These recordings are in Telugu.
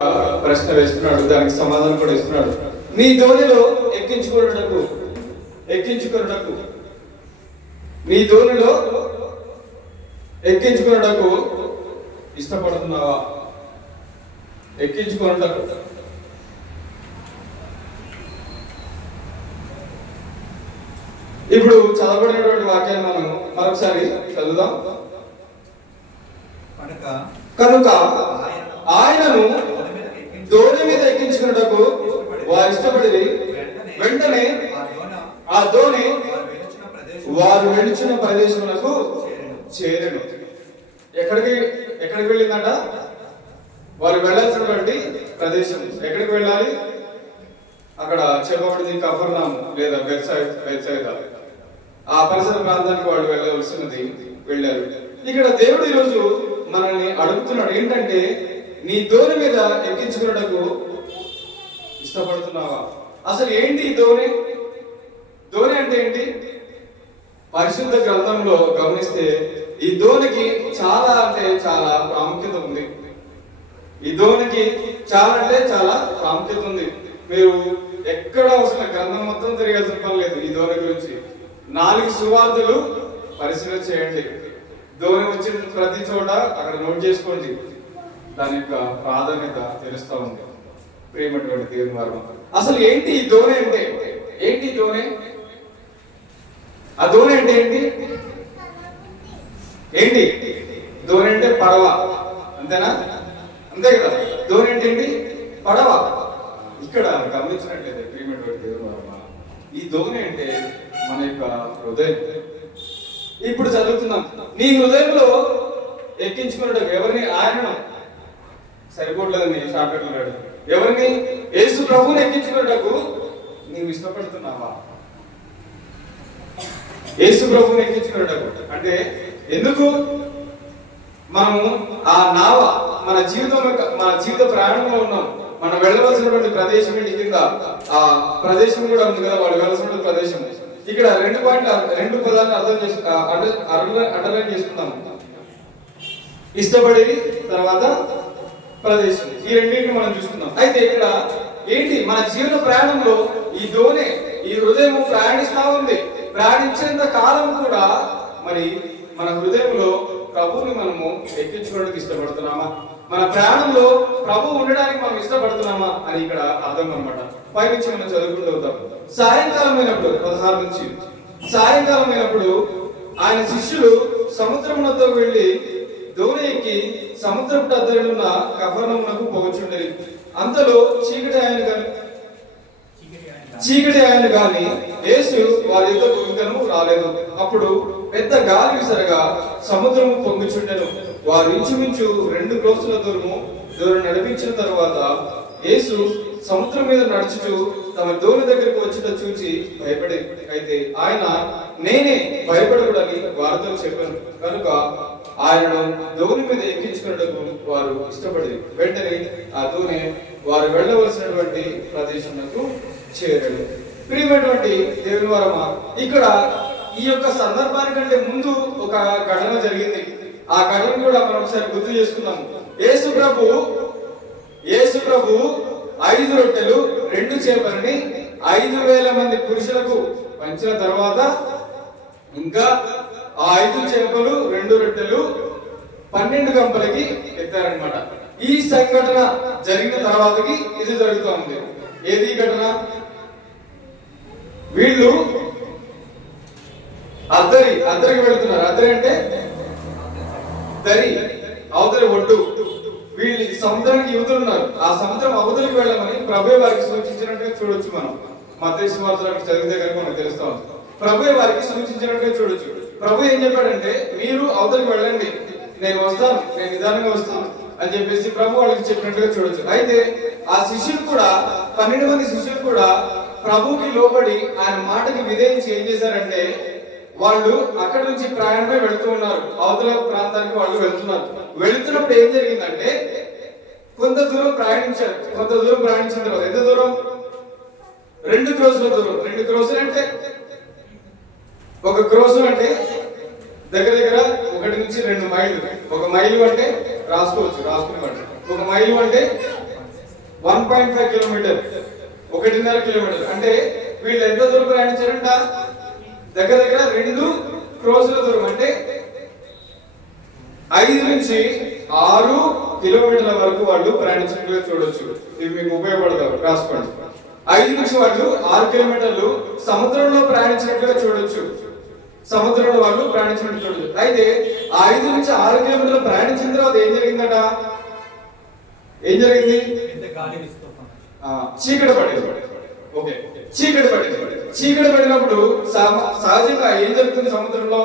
ప్రశ్న వేస్తున్నాడు, దానికి సమాధానం కూడా ఇస్తున్నాడు. నీ ధోనిలో ఎక్కించుకున్నటకు నీ ధోనిలో ఎక్కించుకున్నటకు ఇష్టపడుతున్నావా? ఎక్కించుకున్నటకు ఇప్పుడు చదవబడినటువంటి వాక్యాన్ని మనం మరొకసారి చదువుదాం. కనుక ఆయనను ధోని మీద ఎక్కించుకున్నటకు వారు ఇష్టపడి వెంటనే ఆ ధోని వారు వెళుచున్న ప్రదేశములకు చేరెను. ఎక్కడికి వెళ్ళిందంట? వారు వెళ్ళాల్సినటువంటి ప్రదేశం ఎక్కడికి వెళ్ళాలి? అక్కడ చెప్పబడింది కఫర్నాము లేదా బెత్సైదా. ఆ పరిసర ప్రాంతానికి వాళ్ళు వెళ్ళవలసినది వెళ్ళారు. ఇక్కడ దేవుడు ఈరోజు మనల్ని అడుగుతున్నాడు ఏంటంటే, నీ ధోని మీద ఎక్కించుకున్నటకు ఇష్టపడుతున్నావా? అసలు ఏంటి ఈ ధోని? ధోని అంటే ఏంటి? పరిశుద్ధ గ్రంథంలో గమనిస్తే ఈ ధోనికి చాలా అంటే చాలా ప్రాముఖ్యత ఉంది. ఈ ధోనికి చాలా అంటే చాలా ప్రాముఖ్యత ఉంది. మీరు ఎక్కడ అవసరం గ్రంథం మొత్తం తిరగాల్సిన పని లేదు. ఈ ధోని గురించి 4 సువార్తలు పరిశీలన చేయండి. ధోని వచ్చిన ప్రతి చోట అక్కడ నోట్ చేసుకోండి. దాని యొక్క ప్రాధాన్యత తెలుస్తా ఉంది. ప్రేమటువంటి దేవుని వారు, అసలు ఏంటి ఈ ధోని అంటే? ఏంటి ధోని? ఆ ధోని అంటే ఏంటి? ఏంటి ధోని అంటే? పడవ, అంతేనా? అంతే కదా. ధోని అంటే ఏంటి? పడవ. ఇక్కడ గమనించినట్లయితే ప్రేమటువంటి దేవుని వారు, ఈ ధోని అంటే మన యొక్క హృదయం. ఇప్పుడు చదువుతున్నాం, నీ హృదయంలో ఎక్కించుకున్నట్టు ఎవరిని? ఆయనను. సరిపోట్లేదని షార్ట్కట్లో రాడు. ఎవరిని? యేసు ప్రభువుని ఎక్కించుకున్నటకు నీవు ఇష్టపడుతున్నావా? యేసు ప్రభువుని ఎక్కించుకున్నటకు అంటే ఎందుకు? మనము ఆ నావ మన జీవిత ప్రయాణంలో ఉన్నాం. మనం వెళ్ళవలసినటువంటి ప్రదేశం ఏంటి? కింద ఆ ప్రదేశం కూడా ఉంది కదా, వాళ్ళు వెళ్ళవలసిన ప్రదేశం. ఇక్కడ 2 పదాలను అండర్లైన్ చేసుకుందాం. ఇష్టపడేది, తర్వాత ప్రదేశం. ఈ రెండింటిని మనం చూసుకుందాం. అయితే ఇక్కడ ఏంటి? మన జీవన ప్రయాణంలో ఈ ధోని, ఈ హృదయం ప్రయాణిస్తా ఉంది. ప్రయాణించేంత కాలం కూడా మరి మన హృదయంలో ప్రభువుని మనము ఎక్కించుకోవడానికి ఇష్టపడుతున్నామా? మన ప్రయాణంలో ప్రభు ఉండడానికి మనం ఇష్టపడుతున్నామా అని ఇక్కడ అర్థం అనమాట. పైనుంచి మనం చదువుకుంటూ అవుతాం. సాయంకాలం అయినప్పుడు 16 నుంచి సాయంకాలం అయినప్పుడు ఆయన శిష్యులు సముద్రం వద్దకు వెళ్లి ధోని ఎక్కి సముద్రపు అద్దరినున్న కఫర్నహూమునకు పోవచుండేది. అంతలో చీకటి ఆయన గాని యేసు వారి యొద్దకు ఇంకను రాలేదు. అప్పుడు పెద్ద గాలి విసరగా సముద్రము పొంగుచుండెను. వారు ఇంచుమించు 2 క్రోసుల దూరం నడిపించిన తరువాత యేసు సముద్రం మీద నడుచుచు తమ ధోని దగ్గరకు వచ్చిన చూసి భయపడి, అయితే ఆయన నేనే, భయపడకూడని వారితో చెప్పాను. కనుక ఆయనను ధోని మీద ఎక్కించుకున్నటకు వారు ఇష్టపడి వెంటనే ఆ ధోని వారు వెళ్ళవలసినటువంటి ప్రదేశంకు చేరాడు. ప్రియమైనటువంటి దేవుని వారమా, ఇక్కడ ఈ యొక్క సందర్భానికంటే ముందు ఒక ఘటన జరిగింది. ఆ ఘటన కూడా మనం ఒకసారి గుర్తు చేసుకున్నాము. యేసు ప్రభు 5 రొట్టెలు 2 చేపలని 5,000 మంది పురుషులకు పంచిన తర్వాత ఇంకా ఆ 5 చేపలు 2 రొట్టెలు 12 గంపలకి ఎత్తారనమాట. ఈ సంఘటన జరిగిన తర్వాతకి ఇది జరుగుతూ ఉంది. ఏది ఘటన? వీళ్ళు అద్దరికి వెళుతున్నారు. అద్దరి అంటే దరి, అవతలి ఒడ్డు. వీళ్ళు సముద్రానికి యువతులున్నారు. ఆ సముద్రం అవతలికి వెళ్ళమని ప్రభువే వారికి సూచించినట్టుగా చూడొచ్చు. మనం మత్తయి సువార్తలను చదివితే కనుక మనకు తెలుస్తా ఉంది. ప్రభువే వారికి సూచించినట్టుగా చూడొచ్చు. ప్రభు ఏం చెప్పాడంటే, మీరు అవతలికి వెళ్ళండి, నేను వస్తాను, నేను నిదానంగా వస్తాను అని చెప్పేసి ప్రభు వాళ్ళకి చెప్పినట్టుగా చూడొచ్చు. అయితే ఆ శిష్యులు కూడా 12 మంది శిష్యులు కూడా ప్రభుకి లోబడి ఆయన మాటకి విధేయించి ఏం చేశారంటే, వాళ్ళు అక్కడ నుంచి ప్రయాణమే వెళుతూ ఉన్నారు. అవతల ప్రాంతానికి వాళ్ళు వెళ్తున్నారు. వెళుతున్నప్పుడు ఏం జరిగిందంటే, కొంత దూరం ప్రయాణించారు. కొంత దూరం ప్రయాణించిన తర్వాత ఎంత దూరం? 2 క్రోసుల దూరం. 2 క్రోసులు అంటే, ఒక క్రోసు అంటే దగ్గర 1 నుంచి 2 మైళ్ళు. 1 మైలు అంటే రాసుకునేవాడు. 1 మైలు అంటే 1.5 కిలోమీటర్, 1.5 కిలోమీటర్. అంటే వీళ్ళు ఎంత దూరం ప్రయాణించారంట? దగ్గర దగ్గర 2 క్రోసుల దూరం. అంటే 5 నుంచి 6 కిలోమీటర్ల వరకు వాళ్ళు ప్రయాణించినట్లుగా చూడొచ్చు. ఇవి మీకు ఉపయోగపడతారు, రాసుకోండి. 5 నుంచి వాళ్ళు 6 కిలోమీటర్లు సముద్రంలో ప్రయాణించినట్లుగా చూడొచ్చు. సముద్రంలో వాళ్ళు ప్రయాణించినట్టు చూడొచ్చు. అయితే 5 నుంచి 6 కిలోమీటర్లు ప్రయాణించిన తర్వాత ఏం జరిగిందట? ఏం జరిగింది? చీకటి పడింది. ఓకే, చీకటి పడింది. చీకటి పడినప్పుడు సహజంగా ఏం జరుగుతుంది సముద్రంలో?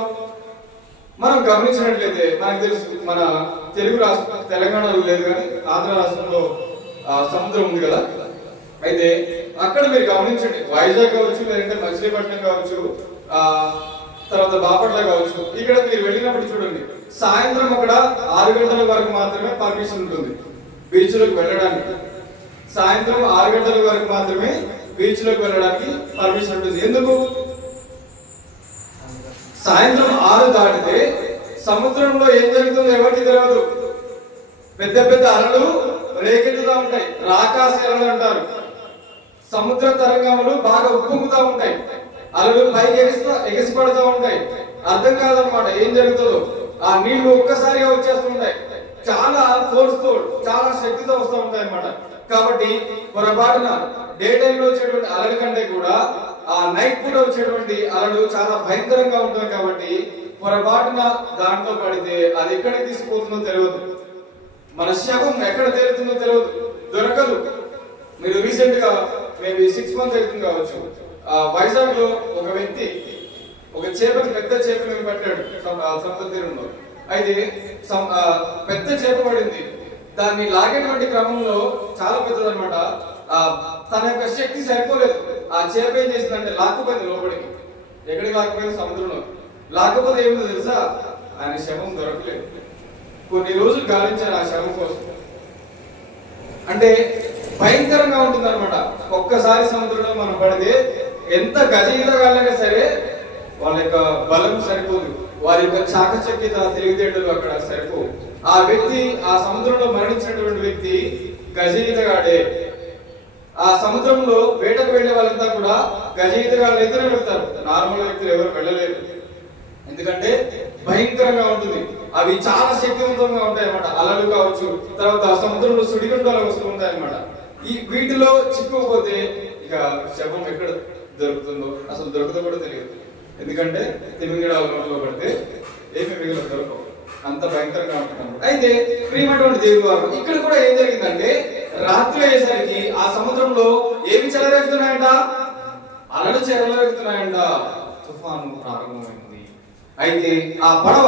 మనం గమనించినట్లయితే మనకు తెలుసు, మన తెలుగు రాష్ట్రం తెలంగాణలో లేదు కానీ ఆంధ్ర రాష్ట్రంలో సముద్రం ఉంది కదా. అయితే అక్కడ మీరు గమనించండి, వైజాగ్ కావచ్చు, లేదంటే మచిలీపట్నం కావచ్చు, తర్వాత బాపట్ల కావచ్చు, ఇక్కడ మీరు వెళ్ళినప్పుడు చూడండి, సాయంత్రం అక్కడ 6 గంటల వరకు మాత్రమే పర్మిషన్ ఉంటుంది బీచ్ లోకి వెళ్ళడానికి. సాయంత్రం 6 గంటల వరకు మాత్రమే బీచ్ లోకి వెళ్ళడానికి పర్మిషన్ ఉంటుంది. ఎందుకు? సాయంత్రం 6 దాటితే సముద్రంలో ఏం జరుగుతుందో ఎవరికి తెలియదు. పెద్ద పెద్ద అలలు రేకెత్తుతా ఉంటాయి, రాకాసి అలలు అంటారు. సముద్ర తరంగములు బాగా ఉప్పొంగుతా ఉంటాయి, అలలు పైకి ఎగసిపడుతూ ఉంటాయి. అర్థం కాదనమాట ఏం జరుగుతుందో. ఆ నీళ్లు ఒక్కసారిగా వచ్చేస్తుంటాయి, చాలా ఫోర్స్ తో, చాలా శక్తితో వస్తూ ఉంటాయి అన్నమాట. కాబట్టి పొరపాటున డే టైమ్ లో వచ్చేటువంటి అలల కంటే కూడా ఆ నైట్ పూట వచ్చేటువంటి అలలు చాలా భయంకరంగా ఉంటాయి. కాబట్టి పొరపాటున దాంట్లో పడితే అది ఎక్కడికి తీసుకుపోతుందో తెలియదు, మన శవం ఎక్కడ తేలుతుందో తెలియదు, దొరకదు. మీరు రీసెంట్ గా మేబీ 6 months అవుతుంది కావచ్చు, వైజాగ్ లో ఒక వ్యక్తి ఒక చేపని, పెద్ద చేపని పట్టాడు సముద్ర తీరంలో. అయితే పెద్ద చేప పడింది, దాన్ని లాగేటువంటి క్రమంలో చాలా పెద్దదన్నమాట. తన యొక్క శక్తి సరిపోలేదు. ఆ చేప ఏం చేసిందంటే లాక్కుపోయింది లోపలికి. ఎక్కడికి లాక్కుపోయింది? సముద్రంలో. లాకపోతే ఏమిటో తెలుసా? ఆయన శవం దొరకలేదు. కొన్ని రోజులు గాలించారు ఆ శవం కోసం. అంటే భయంకరంగా ఉంటుంది అనమాట. ఒక్కసారి సముద్రంలో మనం పడితే ఎంత గజయితగాళ్ళైనా సరే వాళ్ళ యొక్క బలం సరిపోదు, వారి యొక్క చాకచక్యత, తెలివితేటలు అక్కడ సరిపోవు. ఆ వ్యక్తి, ఆ సముద్రంలో మరణించినటువంటి వ్యక్తి గజయితగాడే. ఆ సముద్రంలో వేటకు వెళ్లే వాళ్ళంతా కూడా గజయితగాళ్ళు అయితేనే వెళ్తారు, నార్మల్ వ్యక్తులు ఎవరు వెళ్ళలేరు. ఎందుకంటే భయంకరంగా ఉంటుంది. అవి చాలా శక్తివంతంగా ఉంటాయి అన్నమాట. అలలు కావచ్చు, తర్వాత సముద్రంలో సుడిగుండాలు వస్తూ ఉంటాయి అన్నమాట. ఈ వీటిలో చిక్కుపోతే ఇక శవం ఎక్కడ దొరుకుతుందో అసలు దొరకదో కూడా తెలియదు. ఎందుకంటే తిమింగళాల నోట్లో పడితే ఏమి మిగిలిన దొరకవు, అంత భయంకరంగా ఉంటుంది. అయితే ప్రియమైనటువంటి దేవుడు వారు ఇక్కడ కూడా ఏం జరిగిందంటే, రాత్రి అయ్యేసరికి ఆ సముద్రంలో ఏమి చెలరేగుతున్నాయంట? అలలు చెలరేగుతున్నాయంట. తుఫాను ప్రారంభమైంది. అయితే ఆ పడవ,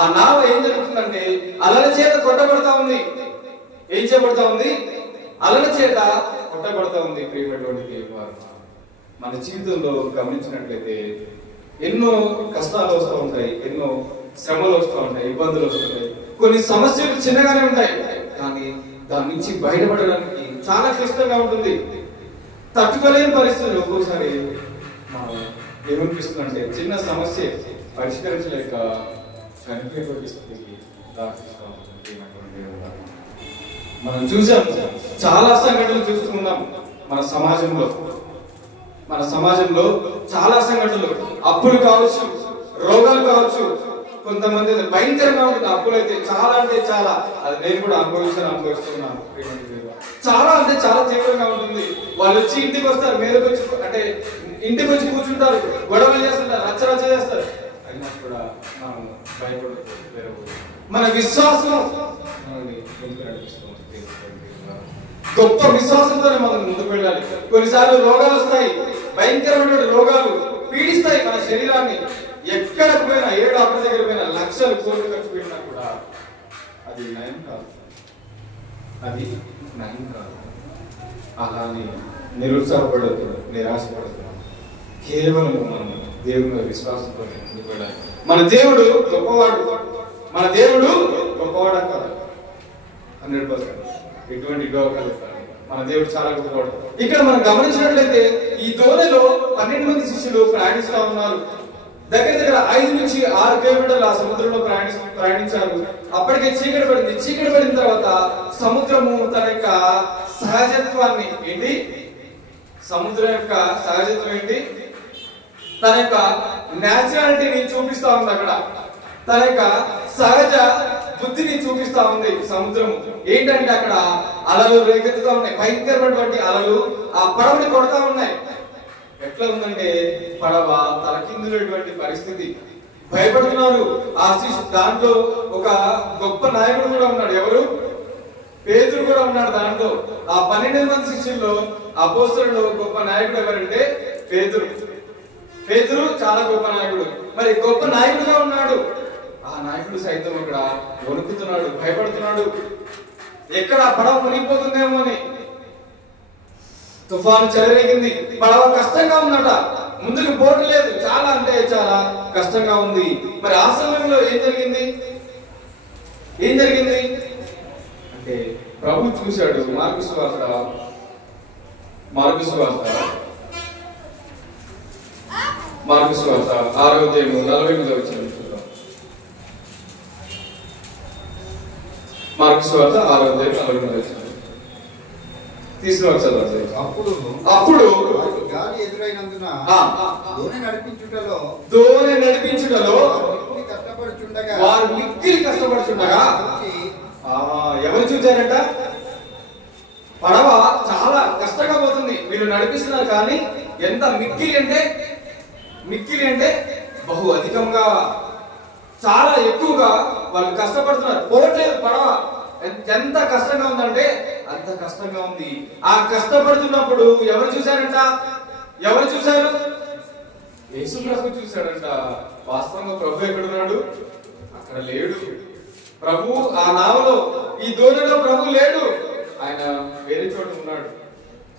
ఆ నావ ఏం జరుగుతుందంటే అలల చేత కొట్టబడతా ఉంది. ఏం చేయబడతా ఉంది? అలల చేత కొట్టబడతా ఉంది. ప్రియమైనటువంటి దేవుడు వారు మన జీవితంలో గమనించినట్లయితే ఎన్నో కష్టాలు వస్తూ ఉంటాయి, ఎన్నో శ్రమలు వస్తూ ఉంటాయి, ఇబ్బందులు వస్తుంటాయి. కొన్ని సమస్యలు చిన్నగానే ఉంటాయి, కానీ దాని నుంచి బయటపడడానికి చాలా క్లిష్టంగా ఉంటుంది. తట్టుకోలేని పరిస్థితులు ఒక్కోసారి ఏమనిపిస్తుందంటే చిన్న సమస్య పరిష్కరించలేక చనిపోయే పరిస్థితికి దాటిస్తూ ఉంటుంది. మనం చూసాం, చాలా సంఘటనలు చూస్తున్నాం మన సమాజంలో. మన సమాజంలో చాలా సంఘటనలు, అప్పులు కావచ్చు, రోగాలు కావచ్చు. కొంతమంది భయంకరంగా ఉంటుంది అప్పులు అయితే, చాలా అంటే చాలా. అది నేను కూడా అనుభవిస్తున్నాను. చాలా అంటే చాలా తీవ్రంగా ఉంటుంది. వాళ్ళు వచ్చి ఇంటికి వస్తారు, మీదకి వచ్చి, అంటే ఇంటికి వచ్చి కూర్చుంటారు, గొడవలు చేస్తుంటారు, రచ్చ చేస్తారు. అయినా కూడా మనం భయపడదు. మన విశ్వాసం గొప్ప విశ్వాసంతోనే మనం ముందుకు వెళ్ళాలి. కొన్నిసార్లు రోగాలు వస్తాయి, భయంకరమైన రోగాలు పీడిస్తాయి మన శరీరాన్ని. ఎక్కడికి పోయినా, ఏ డాక్టర్ దగ్గర పోయినా లక్షలు కోట్లు ఖర్చు పెట్టినా కూడా అది నయం కాదు, అది నయం కాదు. అలానే నిరుత్సాహపడద్దు, నిరాశపడుతున్నాం. కేవలం మనం దేవుని విశ్వాసంతో ముందుకు వెళ్ళాలి. మన దేవుడు గొప్పవాడు, మన దేవుడు గొప్పవాడు కాదు. 100% ఎటువంటి డోకాలు. మన దేవుడు చాలా గొప్పవాడు. ఇక్కడ మనం గమనించినట్లయితే ఈ దోణిలో 12 మంది శిష్యులు ప్రయాణిస్తా ఉన్నారు. దగ్గర దగ్గర 5 నుంచి 6 కిలోమీటర్లు ఆ సముద్రంలో ప్రయాణించారు. అప్పటికే చీకటి పడింది. చీకటి పడిన తర్వాత సముద్రము తన యొక్క సహజత్వాన్ని ఏంటి, సముద్రం యొక్క సహజత్వం ఏంటి, తన యొక్క న్యాచురాలిటీని చూపిస్తా ఉంది. అక్కడ తన యొక్క సహజ బుద్ధిని చూపిస్తా ఉంది సముద్రము. ఏంటంటే అక్కడ అలలు రేకెత్తుతా ఉన్నాయి, భయంకరమైనటువంటి అలలు ఆ పడవని కొడతా ఉన్నాయి. ఎట్లా ఉందంటే పడవ తలకిందులటువంటి పరిస్థితి, భయపడుతున్నారు. ఆ దాంట్లో ఒక గొప్ప నాయకుడు కూడా ఉన్నాడు. ఎవరు? పేతురు కూడా ఉన్నాడు దాంట్లో. ఆ 12 మంది శిష్యుల్లో అపోస్తలుల్లో గొప్ప నాయకుడు ఎవరంటే పేతురు. పేతురు చాలా గొప్ప నాయకుడు. మరి గొప్ప నాయకుడుగా ఉన్నాడు. ఆ నాయకుడు సైతం ఇక్కడ వణుకుతున్నాడు, భయపడుతున్నాడు. ఎక్కడ పడవ మునిగిపోతుందేమో అని. తుఫాను చెలరేగింది, పడవ కష్టంగా ఉందట, ముందుకు పోటు లేదు, చాలా అంటే చాలా కష్టంగా ఉంది. మరి ఆ సమయంలో ఏం జరిగింది అంటే ప్రభు చూశాడు. మార్కు సువార్త 6వ అధ్యాయం 48వ వచనం చూద్దాం. మార్కు సువార్త 6వ అధ్యాయం 48వ వచనం తీసుకువచ్చారు. అప్పుడు గాలి ఎదురైనందున దోణి నడిపించుటలో వారు మిక్కిలి కష్టపడుచుండగా ఎవరు చూచారంట? పడవ చాలా కష్టంగా పోతుంది, వీళ్ళు నడిపిస్తున్నారు. కానీ ఎంత మిక్కిలి అంటే బహు అధికంగా, చాలా ఎక్కువగా వాళ్ళు కష్టపడుతున్నారు. పోవట్లేదు పడవ. ఎంత కష్టంగా ఉందంటే అంత కష్టంగా ఉంది. ఆ కష్టపడుతున్నప్పుడు ఎవరు చూశారంట? యేసు ప్రభు చూశాడంట. వాస్తవంగా ప్రభు ఎక్కడున్నాడు? అక్కడ లేడు. ప్రభు ఆ నావలో, ఈ దోణిలో ప్రభు లేడు. ఆయన వేరే చోట ఉన్నాడు.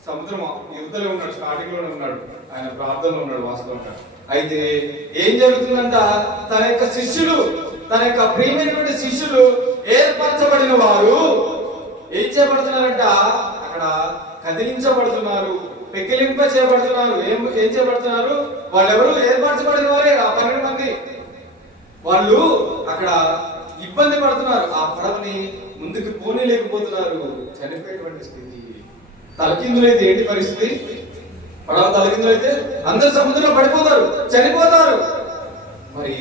సముద్రం యువతలో ఉన్నాడు, స్టార్టింగ్ లోనే ఉన్నాడు. ఆయన ప్రార్థనలో ఉన్నాడు వాస్తవంగా. అయితే ఏం జరుగుతుందంట? తన యొక్క శిష్యులు, తన యొక్క ప్రియమైనటువంటి శిష్యులు, ఏర్పరచబడిన వారు ఏం చేయబడుతున్నారంట? అక్కడ కదిలించబడుతున్నారు, పెకిలింప చేయబడుతున్నారు. ఏం చేయబడుతున్నారు? వాళ్ళెవరు? ఏర్పరచబడిన వారే. ఆ 12 మంది వాళ్ళు అక్కడ ఇబ్బంది పడుతున్నారు. ఆ పడవని ముందుకు పోనీలేకపోతున్నారు. చనిపోయేటువంటి స్థితి. తలకిందులైతే ఏంటి పరిస్థితి? పడవ తలకిందులైతే అందరు సముద్రంలో పడిపోతారు, చనిపోతారు. మరి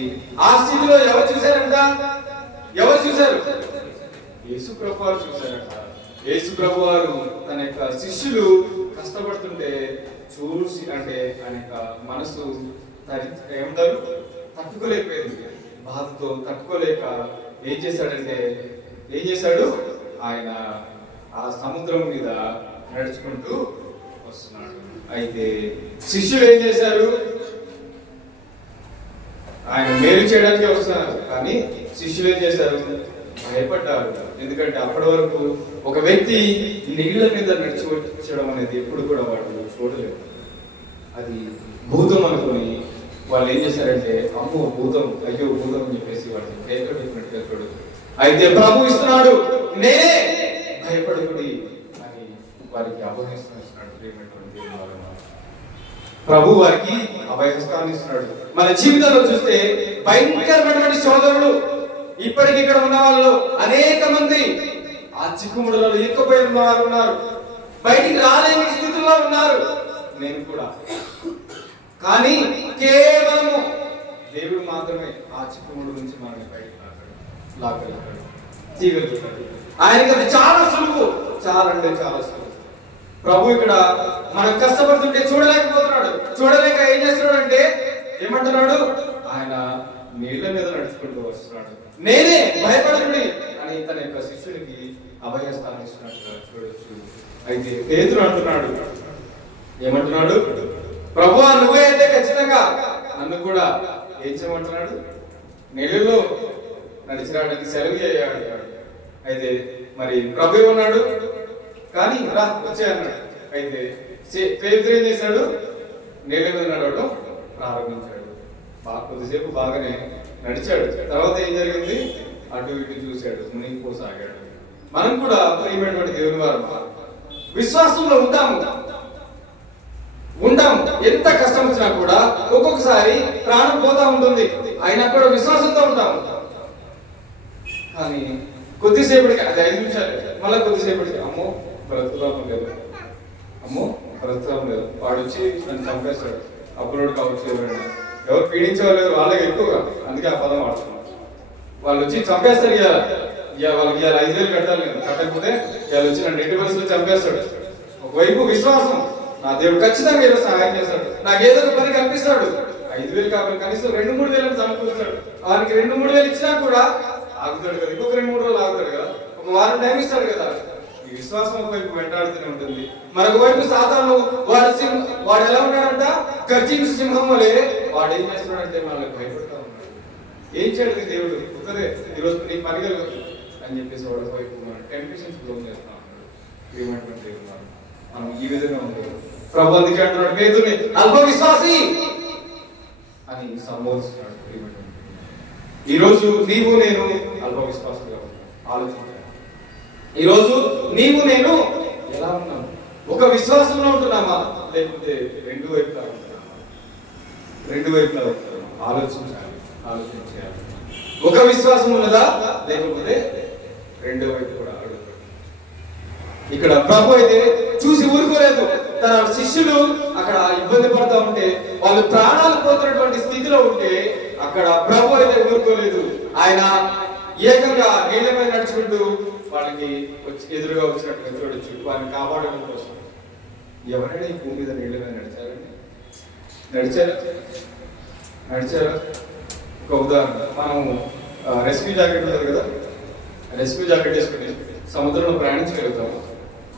ఆ స్థితిలో ఎవరు చూశారంట? యేసు ప్రభు వారు చూశారంట. యేసు ప్రభు వారు తన యొక్క శిష్యులు కష్టపడుతుంటే చూసి, అంటే ఆయన యొక్క మనసు ఏమంటారు, తట్టుకోలేకపోయింది. బాధతో తట్టుకోలేక ఏం చేశాడు? ఆయన ఆ సముద్రం మీద నడుచుకుంటూ వస్తున్నాడు. అయితే శిష్యులు ఏం చేశారు? ఆయన మేలు చేయడానికి వస్తున్నారు, కానీ శిష్యులు ఏం చేశారు? భయపడ్డారు. ఎందుకంటే అప్పటి వరకు ఒక వ్యక్తి నీళ్ల మీద నడిచి వచ్చడం అనేది ఎప్పుడు కూడా వాళ్ళు చూడలేదు. అది భూతం అనుకుని వాళ్ళు ఏం చేశారంటే, అమ్మో భూతం, అయ్యో భూతం అని చెప్పేసి వాళ్ళు భయపడినట్టుగా చూడదు. అయితే ప్రభు ఇస్తున్నాడు, నేనే, భయపడుకుడి అని వారికి అభయహస్తాన్ని ఇస్తున్నాడు. ప్రభు వారికి అభయహస్తాన్ని ఇస్తున్నాడు. మన జీవితంలో చూస్తే భయంకరమైనటువంటి సోదరులు ఇప్పటికి ఇక్కడ ఉన్న వాళ్ళు అనేక మంది ఆ చిక్కుముడులలో ఇరుక్కుపోయి ఉన్న వారు ఉన్నారు. బయటికి రాలేని స్థితిలో ఉన్నారు. నేను కూడా. కానీ కేవలము దేవుడు మాత్రమే ఆ చిక్కుముడు నుంచి మనల్ని బయటికి లాగలుగుతాడు, తీయగలుగుతాడు. ఆయనకి అది చాలా సులువు, చాలా అంటే చాలా సులువు. ప్రభు ఇక్కడ మనం కష్టపడుతుంటే చూడలేకపోతున్నాడు. చూడలేక ఏం చేస్తున్నాడు అంటే, ఏమంటున్నాడు? ఆయన నీళ్ల మీద నడుచుకుంటూ వస్తున్నాడు. నేనే, భయపడకండి అని తన యొక్క శిష్యునికి అభయస్థానం ఇస్తున్నట్టుగా చూడొచ్చు. అయితే పేతురు అంటున్నాడు, ఏమంటున్నాడు? ప్రభువా, నువ్వే అయితే ఖచ్చితంగా నన్ను కూడా ఏం చేయమంటున్నాడు? నీళ్ళలో నడిచిరాడానికి సెలవు చేయాడు. అయితే మరి ప్రభు ఏమన్నాడు? కానీ రా వచ్చే అన్నాడు. అయితే పేతురు ఏం చేశాడు? నీళ్ళ మీద నడవడం ప్రారంభించాడు. కొద్దిసేపు బాగానే నడిచాడు. తర్వాత ఏం జరిగింది? అటు ఇటు చూశాడు, మునిగిపోసాగాడు. మనం కూడా ప్రియమైనటువంటి దేవుని వారు విశ్వాసంలో ఉంటాము. ఎంత కష్టం వచ్చినా కూడా ఒక్కొక్కసారి ప్రాణం పోతా ఉంటుంది, అయినా కూడా విశ్వాసంతో ఉంటాము. కానీ కొద్దిసేపటికి, అది 5 నిమిషాలు, మళ్ళీ కొద్దిసేపటికి అమ్మో బ్రతుకుతాం లేదు, అమ్మో బ్రతుకుతాం లేదు, వాడు వచ్చి నన్ను చంపేస్తాడు, అప్లోడ్ కావచ్చు. ఎవరు పీడించే వాళ్ళు వాళ్ళకి ఎక్కువగా, అందుకే ఆ పదం వాడుతున్నాం. వాళ్ళు వచ్చి చంపేస్తారు, వాళ్ళకి 5,000 కట్టాలి, కట్టకపోతే వాళ్ళు వచ్చి నన్ను ఎట్టి పరిస్థితులు చంపేస్తాడు. ఒకవైపు విశ్వాసం, నా దేవుడు ఖచ్చితంగా ఏదో సహాయం చేస్తాడు, నాకు ఏదో ఒక పని కల్పిస్తాడు. 5,000 కావాలి, కనీసం 2-3 సమకూరుస్తాడు. వారికి 2-3 ఇచ్చినా కూడా ఆగుతాడు కదా, ఇంకొక 2-3 రోజులు ఆగుతాడు కదా, ఒక వారం టైం ఇస్తాడు కదా. ఈ విశ్వాసం ఒకవైపు వెంటాడుతూనే ఉంటుంది. మరొక వైపు సాతాను వాడు ఎలా ఉన్నాడంట, గర్జించు సింహం వలె వాడు ఏం చేస్తున్నాడంటే మనల్ని భయపడతా ఉన్నాడు. ఏం చేయడానికి దేవుడు ఒక్కదే ఈరోజు నీకు పని కలగదు అని చెప్పేసి వాడు వైపు టెంప్టేషన్స్ లోన్ చేస్తా ఉన్నాడు. ఏమంటే మనం ఈ విధంగా ఉంటుంది. ప్రభు అందుకే అంటున్నాడు పేతుని అల్ప విశ్వాసి అని సంబోధిస్తున్నాడు. ఈరోజు నీవు నేను అల్ప విశ్వాసంగా ఆలోచించాను. ఈరోజు నీవు నేను ఎలా ఉన్నాను? ఒక విశ్వాసంలో ఉంటున్నామా, లేకపోతే రెండు వైపులా ఉంటున్నామా? రెండు వైపులా ఉంటున్నామా? ఆలోచించాలి. ఒక విశ్వాసం ఉన్నదా, లేకపోతే రెండో వైపు కూడా అడుగుతాడు. ఇక్కడ ప్రభు అయితే చూసి ఊరుకోలేదు. తన శిష్యులు అక్కడ ఇబ్బంది పడతా ఉంటే, వాళ్ళు ప్రాణాలు పోతున్నటువంటి స్థితిలో ఉంటే అక్కడ ప్రభు అయితే ఊరుకోలేదు. ఆయన ఏకంగా నీళ్ళ మీద నడుచుకుంటూ వాళ్ళకి ఎదురుగా వచ్చినట్టుగా చూడొచ్చు, వారిని కాపాడడం కోసం. ఎవరైనా ఈ భూమి మీద నీళ్ళ మీద నడిచారా? ఒక ఉదాహరణ, మనం రెస్క్యూ జాకెట్ ఉంటుంది కదా, రెస్క్యూ జాకెట్ వేసుకుని సముద్రంలో ప్రయాణించగలుగుతాము.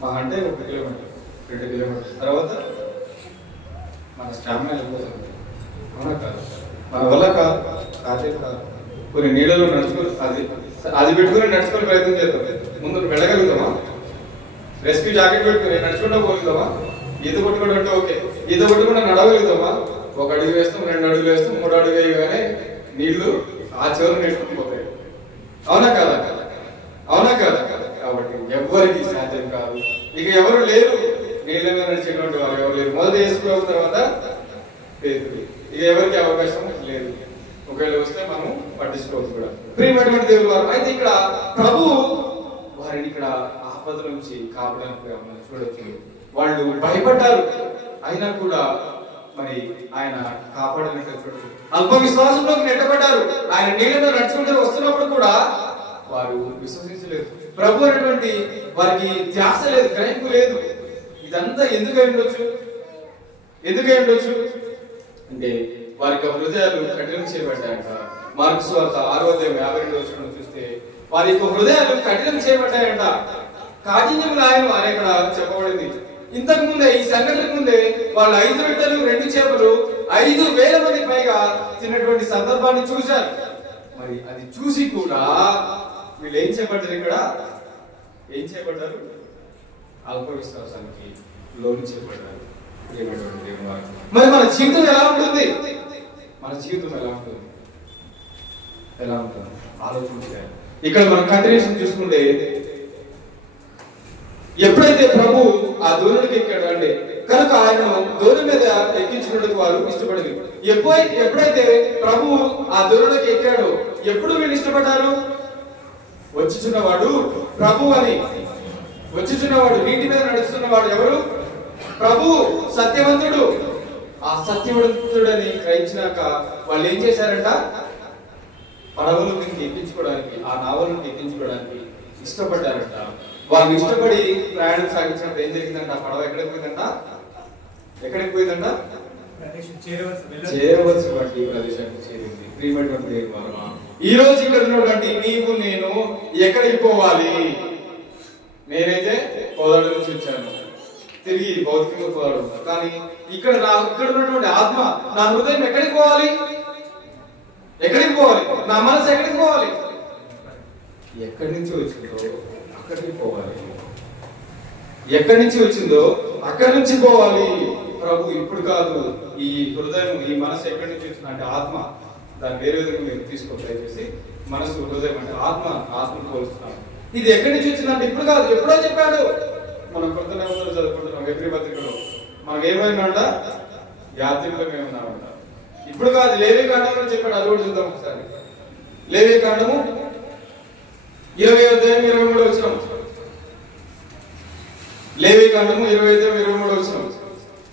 మా అంటే 1 కిలోమీటర్ 2 కిలోమీటర్ తర్వాత మన స్టామినా వెళ్ళిపోతుంది. అవునా కాదు? మన వల్ల కాదు. కొన్ని నీళ్ళలో నడుచుకొని అది పెట్టుకుని నడుచుకొని ప్రయత్నం చేద్దాం. ముందు వెళ్ళగలుగుతామా? రెస్క్యూ జాకెట్ పెట్టుకుని నడుచుకుంటూ పోగలుగుతామా? ఈత కొట్టుకుంటూ అంటే ఓకే, ఈత కొట్టుకుంటూ నడవగలుగుతామా? 1 అడుగు వేస్తాం, 2 అడుగులు వేస్తాం, 3 అడుగు వేయగానే నీళ్లు ఆ చెరువు నేర్చుకుని పోతాయి. అవునా కాదా? కాబట్టి ఎవరికి సాధ్యం కాదు. ఇక ఎవరు లేరు నీళ్ళ మీద నడిచేటువంటి వారు ఎవరు లేరు. మొదటి యేసు తర్వాత పేతురు. ఇక ఎవరికి అవకాశం లేదు. ఒకవేళ వస్తే మనం పట్టించుకోవచ్చు కూడా. ప్రియమైనటువంటి దేవుని వారు అయితే ఇక్కడ ప్రభు వారిని ఇక్కడ ఆపద నుంచి కాపాడడానికి మనం చూడొచ్చు. వాళ్ళు భయపడ్డారు, అయినా కూడా మరి ఆయన కాపాడినట్టు చూడొచ్చు. అల్ప విశ్వాసంలోకి నెట్టబడ్డారు. ఆయన నీళ్ళలో నడుచుకుంటూ వస్తున్నప్పుడు కూడా వారు విశ్వసించలేదు. ప్రభు అనేటువంటి వారికి ధ్యాస లేదు, గ్రహింపు లేదు. ఇదంతా ఎందుకై ఉండొచ్చు అంటే వారి యొక్క హృదయాలు కఠినం చేయబడ్డాయంట. మార్కు సువార్త 6:52 చూస్తే వారి యొక్క హృదయాలు కఠినం చేయబడ్డాయంట. కాఠిన్యం లాయను అని ఇక్కడ చెప్పబడింది. ఇంతకు ముందే ఈ సంఘటనకు ముందే వాళ్ళు 5 రొట్టెలు 2 చేపలు 5,000 మంది పైగా తిన్నటువంటి సందర్భాన్ని చూశారు. మరి అది చూసి కూడా వీళ్ళు ఏం చేయబడ్డారు? అల్ప విశ్వాసానికి లోను చేయబడ్డారు. మరి మన జీవితం ఎలా ఉంటుంది? ఆలోచించాలి. ఇక్కడ మనం కంటిన్యూషన్ చూసుకుంటే ఎప్పుడైతే ప్రభు ఆ దూరుడికి ఎక్కాడు అంటే కనుక ఆయన దూరు మీద ఎక్కించుకున్నట్టు వారు ఇష్టపడింది. ఎప్పుడైతే ప్రభు ఆ దూరుడికి ఎక్కాడో ఎప్పుడు వీళ్ళు ఇష్టపడ్డారు? వచ్చుచున్నవాడు ప్రభు అని. వచ్చుచున్నవాడు నీటి మీద నడుస్తున్నవాడు ఎవరు? ప్రభు, సత్యవంతుడు. ఆ సత్యవంతుడని గ్రహించినాక వాళ్ళు ఏం చేశారంట? పడవలోకి ఎక్కించుకోవడానికి, ఆ నావలోకి ఎక్కించుకోవడానికి ఇష్టపడ్డారంట. వాళ్ళు ఇష్టపడి ప్రయాణం సాగించినప్పుడు ఏం జరిగిందంట? ఆ పడవ ఎక్కడికి పోయిందంట? చేరవలసినటువంటి ప్రదేశానికి చేరింది. ప్రియమైనటువంటి ఈ రోజు ఇక్కడ ఉన్నటువంటి నీవు నేను ఎక్కడికి పోవాలి? నేనైతే కోదాడు నుంచి వచ్చాను, తిరిగి భౌతికంగా కోదాడు. కానీ ఇక్కడ ఉన్నటువంటి ఆత్మ, నా హృదయం ఎక్కడికి పోవాలి? నా మనసు ఎక్కడికి పోవాలి? ఎక్కడి నుంచి వచ్చిందో అక్కడికి పోవాలి. ఎక్కడి నుంచి వచ్చిందో అక్కడి నుంచి పోవాలి. ప్రభు ఇప్పుడు కాదు, ఈ హృదయం, ఈ మనసు ఎక్కడి నుంచి వచ్చింది అంటే ఆత్మ. దాన్ని వేరే విధంగా మీరు తీసుకో దయచేసి. మనసు, హృదయం అంటే ఆత్మను పోలుస్తున్నాను. ఇది ఎక్కడి నుంచి వచ్చిందంటే ఇప్పుడు కాదు, ఎప్పుడో చెప్పాడు. మనం కొత్త నిబంధనలు చదువుకుంటున్నాం. ఎబ్రీ పత్రికలో మనకు ఏమైందంట? యాత్రికులం ఏమన్నామంట. ఇప్పుడు కాదు, లేవీ కాండంలో చెప్పాడు. అది కూడా చూద్దాం ఒకసారి. లేవీ కాండము 20 అధ్యాయం 23 వచనం. లేవికాండము 25-23 వచనం.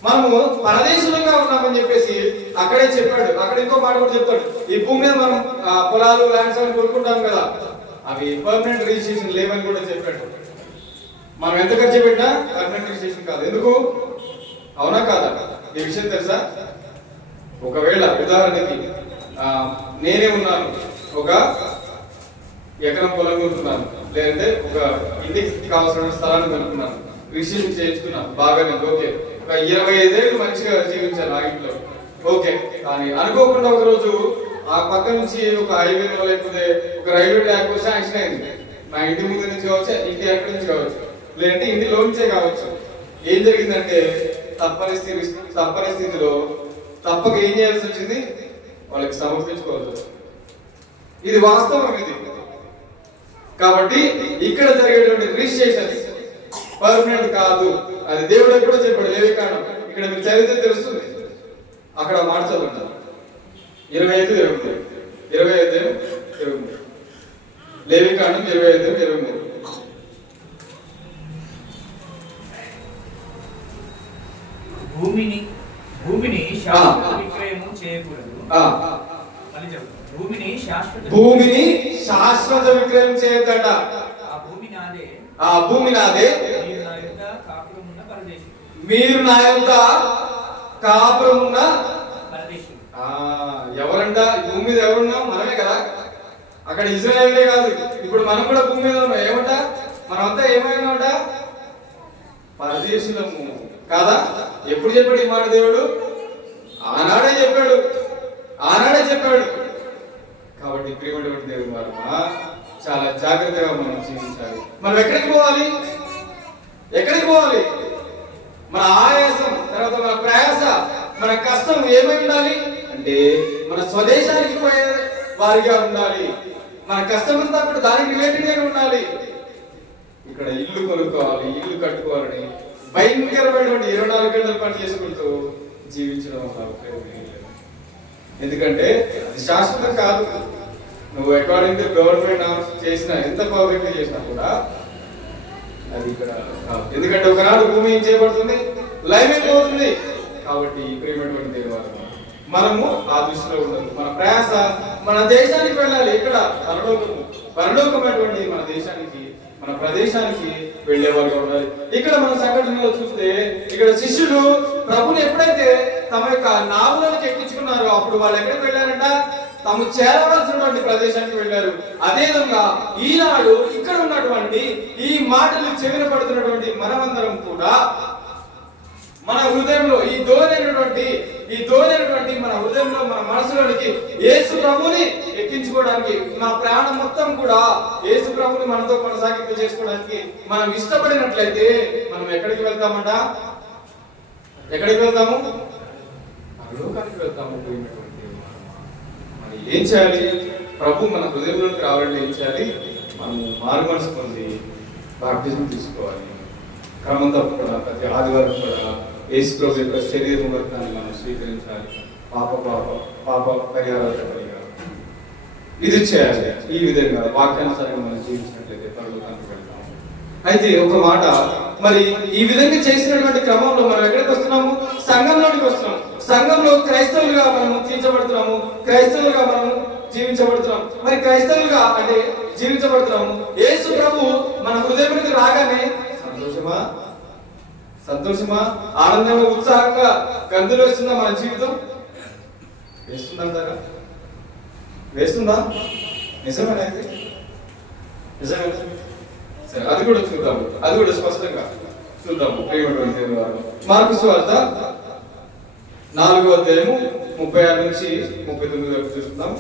మనము పరదేశంగా ఉన్నామని చెప్పేసి అక్కడే చెప్పాడు. అక్కడ ఇంకో మాట కూడా చెప్తాడు, ఈ భూమి మీద మనం పొలాలు ల్యాండ్స్ అని కొనుక్కుంటాం కదా, అవి పర్మనెంట్ రిజిస్ట్రేషన్ లేవని కూడా చెప్పాడు. మనం ఎంత ఖర్చు పెట్టినా పర్మనెంట్ రిజిస్ట్రేషన్ కాదు. ఎందుకు? అవునా కాదా? ఈ విషయం తెలుసా? ఒకవేళ ఉదాహరణకి నేనే ఉన్నాను, ఒక ఎకరం పొలం కొనుక్కున్నాను, లేదంటే ఒక ఇంటికి కావాల్సిన స్థలాన్ని కొనుక్కున్నాను, రిజిస్ట్రేషన్ చేయించుకున్నాను, బాగానే ఓకే, ఒక 25 ఏళ్ళు మంచిగా జీవించాను ఆ ఇంట్లో, ఓకే. కానీ అనుకోకుండా ఒక రోజు ఆ పక్క నుంచి ఒక హైవేలో లేకపోతే ఒక రైల్వే ట్రాక్ శాంక్షన్ అయింది. నా ఇంటి ముందు నుంచి కావచ్చు, ఇంటి ఎక్కడి నుంచి కావచ్చు, లేదంటే ఇంటిలో నుంచే కావచ్చు. ఏం జరిగిందంటే తప్పని స్థితిలో తప్పక ఏం చేయాల్సి వచ్చింది? వాళ్ళకి సమర్పించుకోవాల్సి వచ్చింది. ఇది వాస్తవం. ఇది కాబట్టి ఇక్కడ జరిగేటువంటి రిజిస్ట్రేషన్ పర్మనెంట్ కాదు. అది దేవుడు కూడా చెప్పాడు లేవికాండం. ఇక్కడ మీకు చరిత్ర తెలుస్తుంది. అక్కడ మార్చాలంటారు 25-23 లేవికాండం 25-23. భూమిని శాశ్వత విక్రయము చేయకూడదు. భూమిని శాశ్వత విక్రయం చేయదట. ఆ భూమి నాదే, మీరు నా యొక్క కాపురమున్న ఎవరంట? భూమి మీద ఎవరున్నా? మనమే కదా. అక్కడ ఇజ్రాయేలే కాదు, ఇప్పుడు మనం కూడా భూమి మీద ఉన్నాం. ఏమంట? మనమంతా ఏమైనామంట? పరదేశులము కాదా? ఎప్పుడు చెప్పాడు ఈ మాట దేవుడు? ఆనాడే చెప్పాడు. కాబట్టి ప్రియమైనటువంటి దేవుడు వారు చాలా జాగ్రత్తగా మనం జీవించాలి. మనం ఎక్కడికి పోవాలి? మన ఆయాసం, తర్వాత మన ప్రయాస, మన కష్టం ఏమై ఉండాలి అంటే మన స్వదేశానికి పోయే వారిగా ఉండాలి. మన కష్టం అంతా కూడా దానికి రిలేటెడ్ గా ఉండాలి. ఇక్కడ ఇల్లు కొనుక్కోవాలి, ఇల్లు కట్టుకోవాలని భయంకరమైనటువంటి 24 గంటలు పని చేసుకుంటూ జీవించడం వల్ల ఉపయోగం లేదు. ఎందుకంటే అది శాశ్వతం కాదు. నువ్వు అకార్డింగ్ టు గవర్నమెంట్ నామ్స్ చేసిన ఎంత పర్ఫెక్ట్ చేసినా కూడా అది ఇక్కడ కాదు. ఎందుకంటే ఒకనాడు భూమి ఏం చేయబడుతుంది? లైవ్ అయిపోతుంది. కాబట్టి ప్రియమైనటువంటి దేవుడు మనము ఆ దృష్టిలో ఉండదు. మన ప్రయాస మన దేశానికి వెళ్ళాలి. ఇక్కడ పరలోకమైనటువంటి మన దేశానికి, మన ప్రదేశానికి వెళ్ళేవారుగా ఉండాలి. ఇక్కడ మన సంఘటనలో చూస్తే ఇక్కడ శిష్యులు ప్రభుని ఎప్పుడైతే తమ యొక్క నావులకు ఎక్కించుకున్నారో అప్పుడు వాళ్ళు ఎక్కడికి వెళ్ళారంట? తాము చేరవలసినటువంటి ప్రదేశానికి వెళ్ళారు. అదే విధంగా ఈనాడు ఇక్కడ ఉన్నటువంటి ఈ మాటలు చెవిన పడుతున్నటువంటి మనమందరం కూడా మన హృదయంలో ఈ ధోరణి మన హృదయంలో, మన మనసులోనికి యేసు ప్రభుని ఎక్కించుకోవడానికి, మన ప్రాణం మొత్తం కూడా యేసు ప్రభుని మనతో కొనసాగింపు చేసుకోవడానికి మనం ఇష్టపడినట్లయితే మనం ఎక్కడికి వెళ్తామంట? ఎక్కడికి వెళ్తాము? పరలోకానికి వెళ్తాము. మరి ఏం చేయాలి? ప్రభు మన హృదయంలోకి రావాలంటే ఏం చేయాలి? మనము మారు మనసు పొంది బాప్టిజం తీసుకోవాలి. క్రమం తప్పకుండా ప్రతి ఆదివారం కూడా యేసు ప్రభు యొక్క శరీర వర్గాన్ని మనం స్వీకరించాలి. పాప పరిహారాలుగా ఇది చేయాలి. ఈ విధంగా వాక్యానుసారంగా మనం జీవించినట్లయితే పరలోకానికి వెళ్తాము. అయితే ఒక మాట, మరి ఈ విధంగా చేసినటువంటి క్రమంలో మనం ఎక్కడికి వస్తున్నాము? సంఘంలోనికి వస్తున్నాము. సంఘంలో క్రైస్తవులుగా మనము తీర్చబడుతున్నాము, క్రైస్తవులుగా మనము జీవించబడుతున్నాము. మరి క్రైస్తవులుగా అంటే జీవించబడుతున్నాము. యేసు ప్రభు మన హృదయంలోకి రాగానే సంతోషమా, ఆనందంగా, ఉత్సాహంగా గంతులు వేస్తుందా? మన జీవితం వేస్తుందంటారా? వేస్తుందా? నిజమేనైతే నిజమే. సరే, అది కూడా చూద్దాము. అది కూడా స్పష్టంగా చూద్దాము. మార్కు సువార్త 4వ అధ్యాయము 36 నుంచి 39 వరకు చూస్తున్నాం.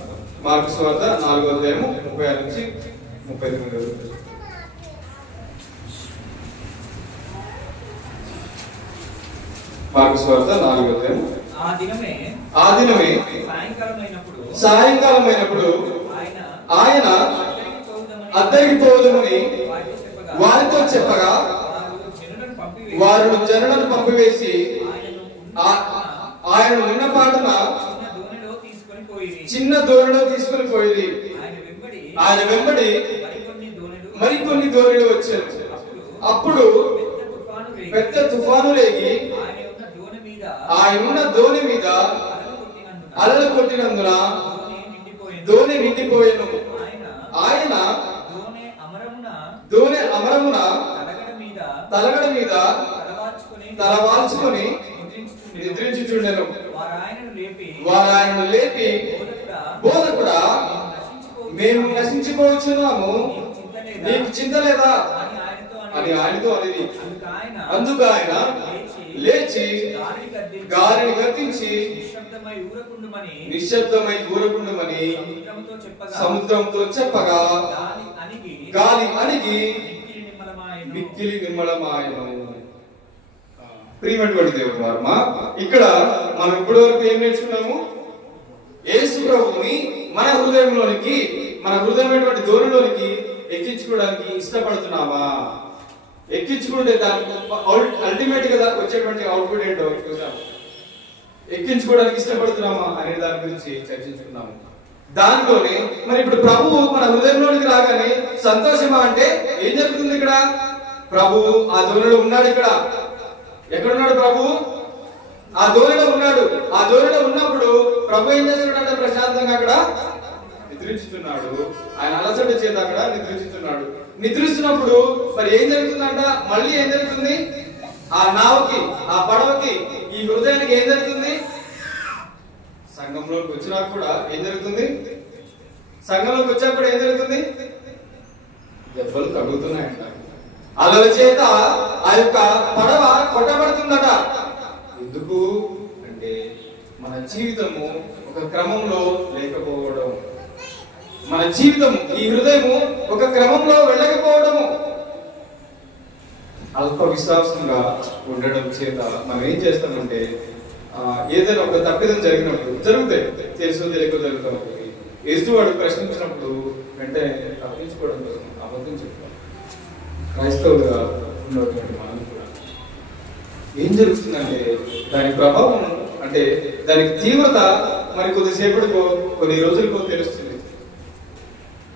మార్కు సువార్త 4వ అధ్యాయము 36 నుంచి 39 వరకు చూస్తున్నాం. మార్కు సువార్త 4వ అధ్యాయము. ఆ దినమే సాయంకాలమైనప్పుడు ఆయన అద్దరికి పోదుమని వారితో చెప్పగా వారు జనులను పంపివేసి ఆయన ఉన్న పాటన చిన్న దోణిలో తీసుకుని పోయి ఆయన వెంబడి మరికొన్ని దోణిలు వచ్చారు. అప్పుడు పెద్ద తుఫాను లేగి ఆయన ఉన్న దోణి మీద అలలు కొట్టినందున దోణి నిండిపోయేను. ఆయన దోణి అమరమున తలగడ మీద తలవాల్చుకొని నిద్రించుచుండెను. వారు ఆయనను లేపి, బోధకుడా, మేము నశించిపోవచ్చున్నాము, నీకు చింత లేదా అని ఆయనతో అనేది. అందుకు ఆయన లేచి గాలిని గద్దించి నిశ్శబ్దమై ఊరకుండుమని సముద్రంతో చెప్పగా గాలి అణిగి మిక్కిలి నిమ్మలమాయెను. ప్రియమైనటువంటి దేవుని వారమా, ఇక్కడ మనం ఇప్పటి వరకు ఏం నేర్చుకున్నాము? యేసు ప్రభువుని మన హృదయంలోనికి, మన హృదయమైనటువంటి ధోరణిలోనికి ఎక్కించుకోవడానికి ఇష్టపడుతున్నామా? ఎక్కించుకుంటే దానికి అల్టిమేట్ గా వచ్చేటువంటి అవుట్పుట్ ఏంటో చూసాము. ఎక్కించుకోవడానికి ఇష్టపడుతున్నామా అనే దాని గురించి చర్చించుకున్నాము. దానిలోనే మరి ఇప్పుడు ప్రభువు మన హృదయంలోనికి రాగానే సంతోషమా అంటే ఏం జరుగుతుంది? ఇక్కడ ప్రభువు ఆ ధోరణిలో ఉన్నాడు. ఇక్కడ ఎక్కడున్నాడు ప్రభు? ఆ ధోరణిలో ఉన్నాడు. ఆ ధోరణిలో ఉన్నప్పుడు ప్రభు ఏం చేస్తున్నాడంటే ప్రశాంతంగా అక్కడ నిద్రించుతున్నాడు. ఆయన అలసట చేత అక్కడ నిద్రించుతున్నాడు. నిద్రిస్తున్నప్పుడు మరి ఏం జరుగుతుందంట? మళ్ళీ ఏం జరుగుతుంది? ఆ నావకి, ఆ పడవకి, ఈ హృదయానికి ఏం జరుగుతుంది? సంఘంలోకి వచ్చినా కూడా ఏం జరుగుతుంది? సంఘంలోకి వచ్చాక కూడా ఏం జరుగుతుంది? దెబ్బలు తగ్గుతున్నాయంట. అలల చేత ఆ యొక్క పడవ కొట్టబడుతుందట. ఎందుకు అంటే మన జీవితము ఒక క్రమంలో లేకపోవడం, మన జీవితం, ఈ హృదయము ఒక క్రమంలో వెళ్ళకపోవడము, అల్ప విశ్వాసంగా ఉండడం చేత మనం ఏం చేస్తామంటే ఏదైనా ఒక తప్పిదం జరిగినప్పుడు, జరుగుతాయి, తెలుసు తెలియక జరుగుతూ ఉంటుంది. ఎదుటివాడు ప్రశ్నించినప్పుడు వెంటనే తప్పించుకోవడం కోసం అబద్ధం చెప్తాం. క్రైస్తవులుగా ఉన్నటువంటి మనం కూడా ఏం జరుగుతుందంటే దాని ప్రభావం, అంటే దానికి తీవ్రత మరి కొద్దిసేపటికో, కొన్ని రోజులకో తెలుస్తుంది.